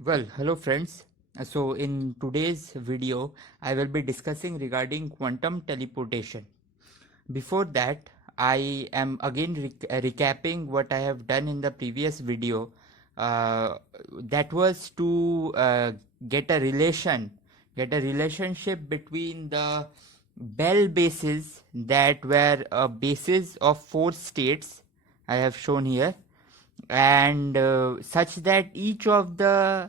Well, hello friends. So in today's video, I will be discussing regarding quantum teleportation. Before that, I am again recapping what I have done in the previous video. That was to get a relationship between the Bell bases that were a basis of four states I have shown here, and such that each of the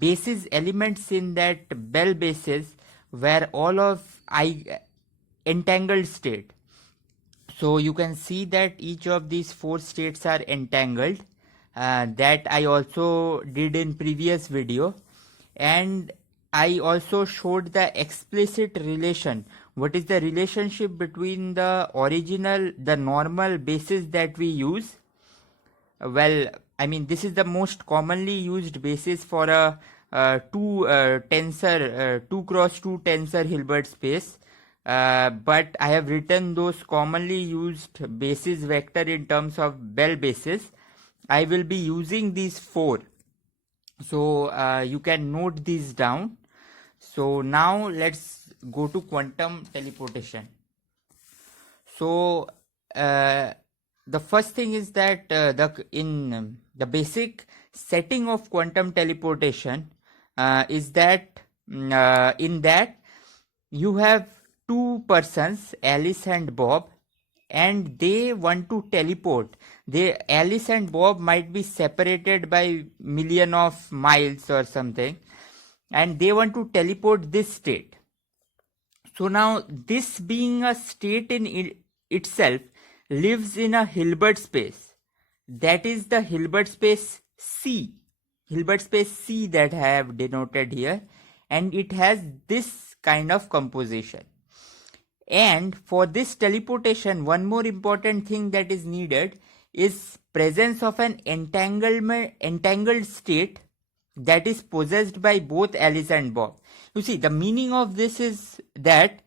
basis elements in that Bell basis were all of entangled state. So you can see that each of these four states are entangled. That I also did in previous video, and I also showed the explicit relation. What is the relationship between the normal basis that we use? Well, I mean, this is the most commonly used basis for a two cross two tensor Hilbert space. But I have written those commonly used basis vector in terms of Bell basis. I will be using these four. So you can note these down. So now let's go to quantum teleportation. So the first thing is that the basic setting of quantum teleportation is that in that you have two persons, Alice and Bob, and they want to teleport. Alice and Bob might be separated by million of miles or something, and they want to teleport this state. So now this being a state in itself lives in a Hilbert space. That is the Hilbert space C. Hilbert space C that I have denoted here, and it has this kind of composition. And for this teleportation, one more important thing that is needed is presence of an entangled state that is possessed by both Alice and Bob. You see, the meaning of this is that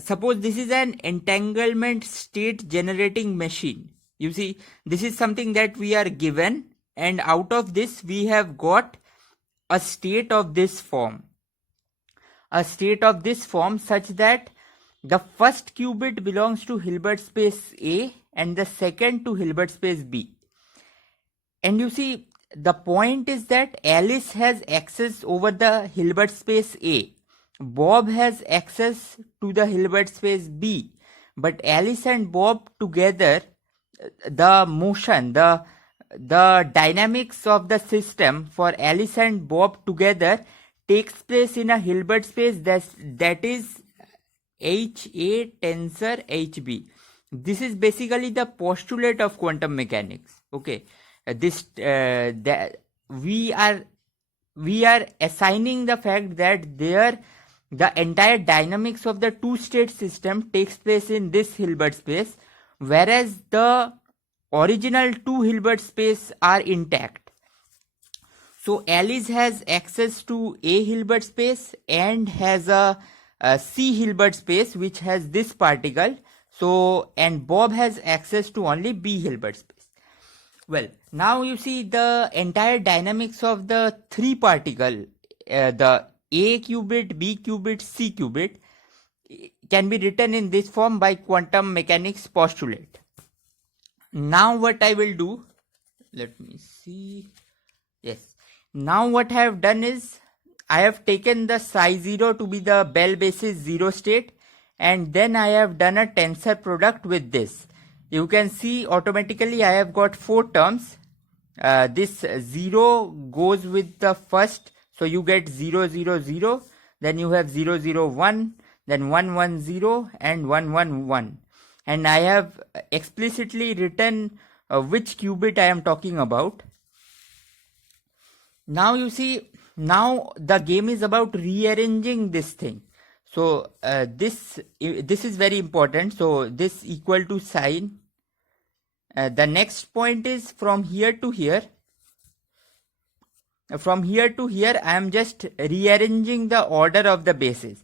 suppose this is an entanglement state generating machine. You see, this is something that we are given, and out of this we have got a state of this form. A state of this form such that the first qubit belongs to Hilbert space A and the second to Hilbert space B. And you see, the point is that Alice has access over the Hilbert space A. Bob has access to the Hilbert space B. But Alice and Bob together, the motion, the dynamics of the system for Alice and Bob together takes place in a Hilbert space that is HA tensor HB. This is basically the postulate of quantum mechanics. Okay, that we are assigning the fact that the entire dynamics of the two-state system takes place in this Hilbert space, whereas the original two Hilbert space are intact. So Alice has access to A Hilbert space and has a C Hilbert space which has this particle. So, and Bob has access to only B Hilbert space. Well, now you see the entire dynamics of the three particle, the A qubit, B qubit, C qubit, can be written in this form by quantum mechanics postulate. Now what I will do, let me see. Yes. Now what I have done is I have taken the psi 0 to be the Bell basis 0 state, and then I have done a tensor product with this. You can see automatically I have got four terms. This 0 goes with the first, so you get 0 0 0, then you have 0 0 1, then 1 1 0 and 1 1 1. And I have explicitly written which qubit I am talking about. Now you see, now the game is about rearranging this thing. So this is very important. So this equal to sign. The next point is from here to here. From here to here, I am just rearranging the order of the bases.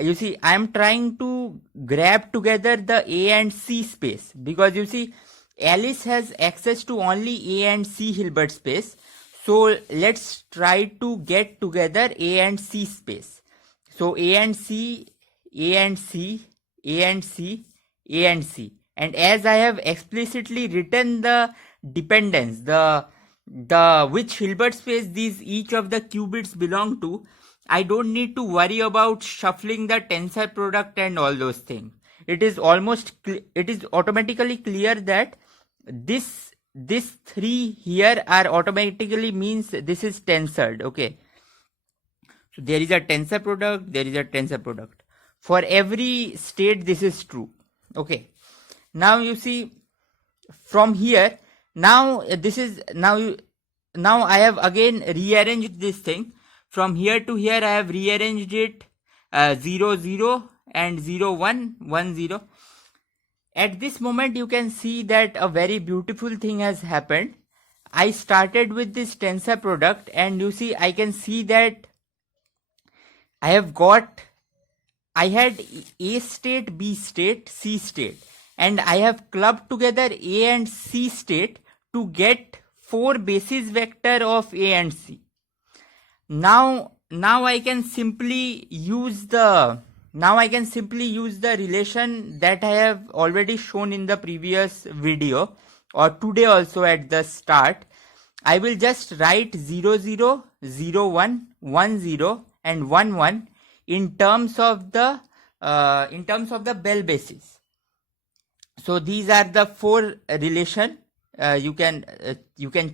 You see, I am trying to grab together the A and C space, because you see, Alice has access to only A and C Hilbert space. So let's try to get together A and C space. So A and C, A and C, A and C, A and C. And as I have explicitly written the dependence, the which Hilbert space these each of the qubits belong to, I don't need to worry about shuffling the tensor product and all those things. It is automatically clear that this three here are automatically means this is tensored. Okay, so there is a tensor product, there is a tensor product for every state. This is true. Okay, now you see from here, now now I have again rearranged this thing from here to here. I have rearranged it 0 0 and 0 1 1 0. At this moment you can see that a very beautiful thing has happened. I started with this tensor product, and you see I can see that I had A state, B state, C state, and I have clubbed together A and C state to get 4 basis vector of A and C. Now I can simply use the relation that I have already shown in the previous video, or today also at the start. I will just write 0 0 0 1 1 0 and 1 1 in terms of the Bell basis. So these are the 4 relation. You can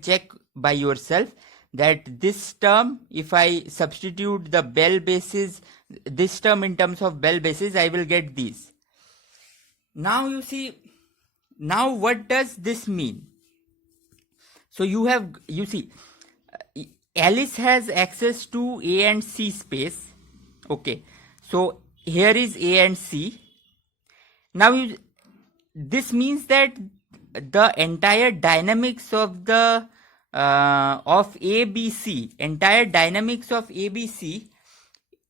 check by yourself that this term, if I substitute the Bell basis, this term in terms of Bell basis, I will get these. Now you see, now what does this mean? So you see Alice has access to A and C space. Okay, so here is A and C. Now this means that the entire dynamics of the ABC, entire dynamics of ABC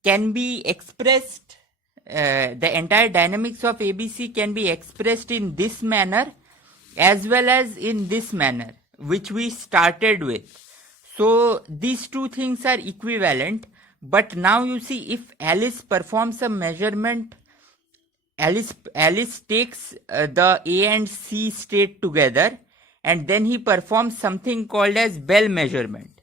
can be expressed. The entire dynamics of ABC can be expressed in this manner as well as in this manner, which we started with. So these two things are equivalent. But now you see, if Alice performs a measurement, Alice takes the A and C state together, and then he performs something called as Bell measurement.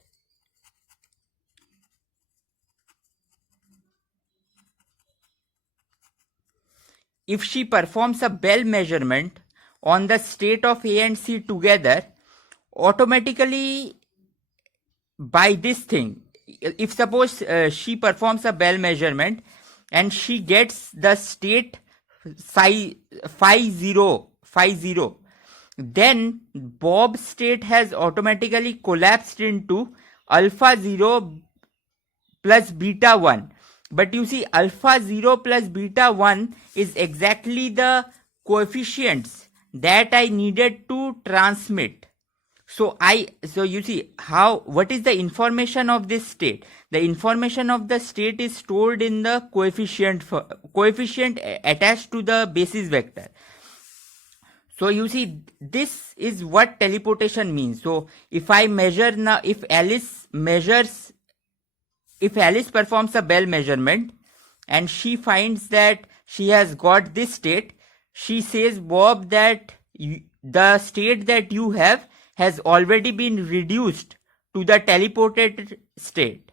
If she performs a Bell measurement on the state of A and C together, automatically by this thing, if suppose she performs a Bell measurement and she gets the state phi 0, then Bob state has automatically collapsed into alpha 0 plus beta 1. But you see, alpha 0 plus beta 1 is exactly the coefficients that I needed to transmit. So you see what is the information of this state? The information of the state is stored in the coefficient attached to the basis vector. So you see, this is what teleportation means. So if I measure now, if Alice performs a Bell measurement and she finds that she has got this state, she says, Bob, that the state that you have has already been reduced to the teleported state.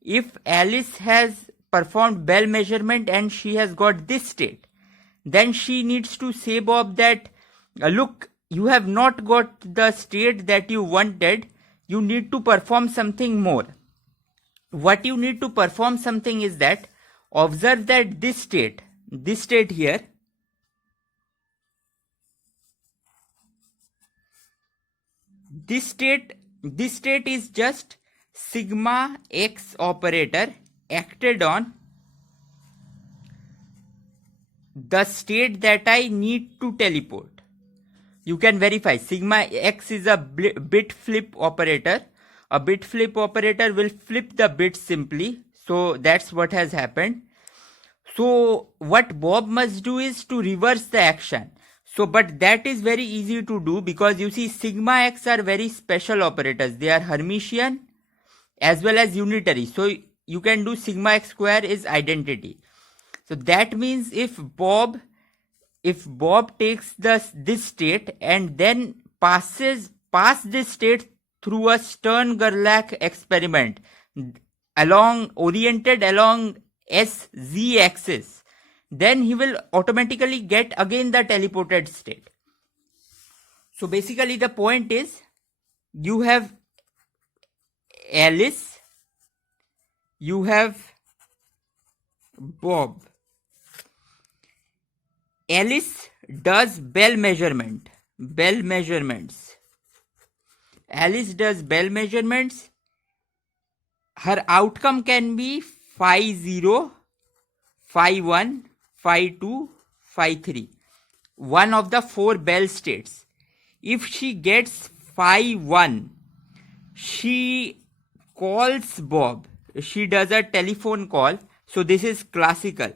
If Alice has performed Bell measurement and she has got this state, then she needs to say Bob that, look, you have not got the state that you wanted, you need to perform something more. What you need to perform something is that, observe that this state here, this state is just sigma x operator acted on the state that I need to teleport. You can verify sigma x is a bit flip operator. A bit flip operator will flip the bits simply. So that's what has happened. So what Bob must do is to reverse the action. So, but that is very easy to do because you see sigma x are very special operators. They are Hermitian as well as unitary. So you can do sigma x square is identity. So that means if Bob takes this state and then pass this state through a Stern-Gerlach experiment oriented along SZ axis, then he will automatically get again the teleported state. So basically the point is, you have Alice, you have Bob. Alice does Bell measurements. Alice does Bell measurements. Her outcome can be phi 0, phi 1, phi 2, phi 3. One of the 4 Bell states. If she gets phi 1, she calls Bob. She does a telephone call. So this is classical.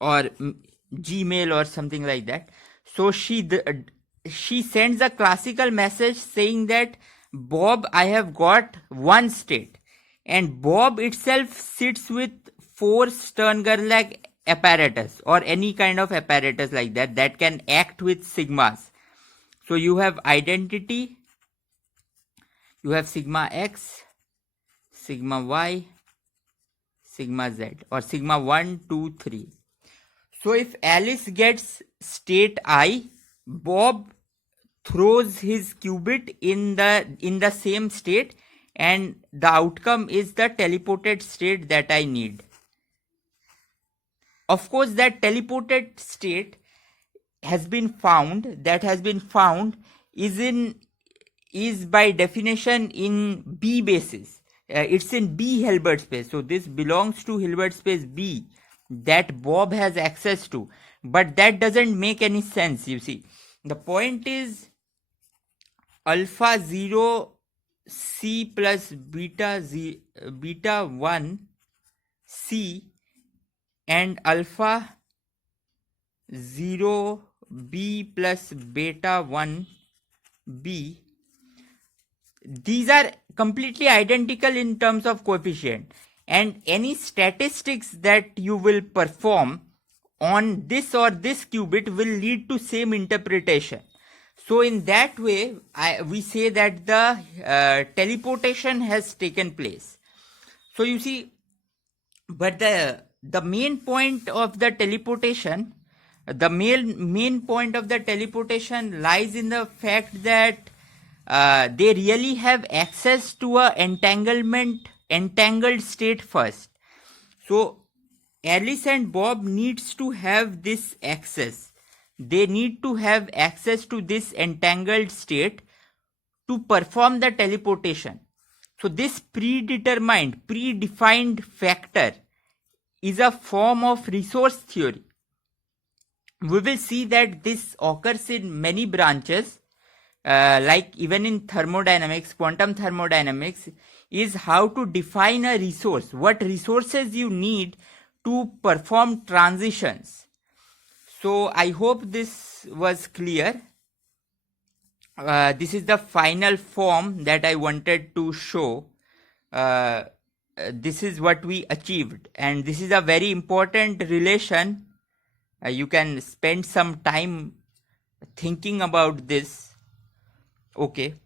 Or Gmail or something like that. So she sends a classical message saying that, Bob, I have got one state. And Bob itself sits with 4 Stern-Gerlach apparatus or any kind of apparatus like that can act with sigmas. So you have identity, you have sigma x, sigma y, sigma z, or sigma 1, 2, 3. So if Alice gets state I, Bob throws his qubit in the same state, and the outcome is the teleported state that I need. Of course, that teleported state has been found is by definition in B basis. It's in B Hilbert space. So this belongs to Hilbert space B that Bob has access to. But that doesn't make any sense, you see. The point is alpha 0 C plus beta 1 C and alpha 0 B plus beta 1 B. These are completely identical in terms of coefficient, and any statistics that you will perform on this or this qubit will lead to same interpretation. So in that way, we say that the teleportation has taken place. So you see, but the main point of the teleportation, lies in the fact that they really have access to a entangled state first. So Alice and Bob needs to have this access. They need to have access to this entangled state to perform the teleportation. So this predefined factor is a form of resource theory. We will see that this occurs in many branches, like even in thermodynamics, quantum thermodynamics, is how to define a resource, what resources you need to perform transitions. So I hope this was clear. This is the final form that I wanted to show. This is what we achieved, and this is a very important relation. You can spend some time thinking about this. Okay.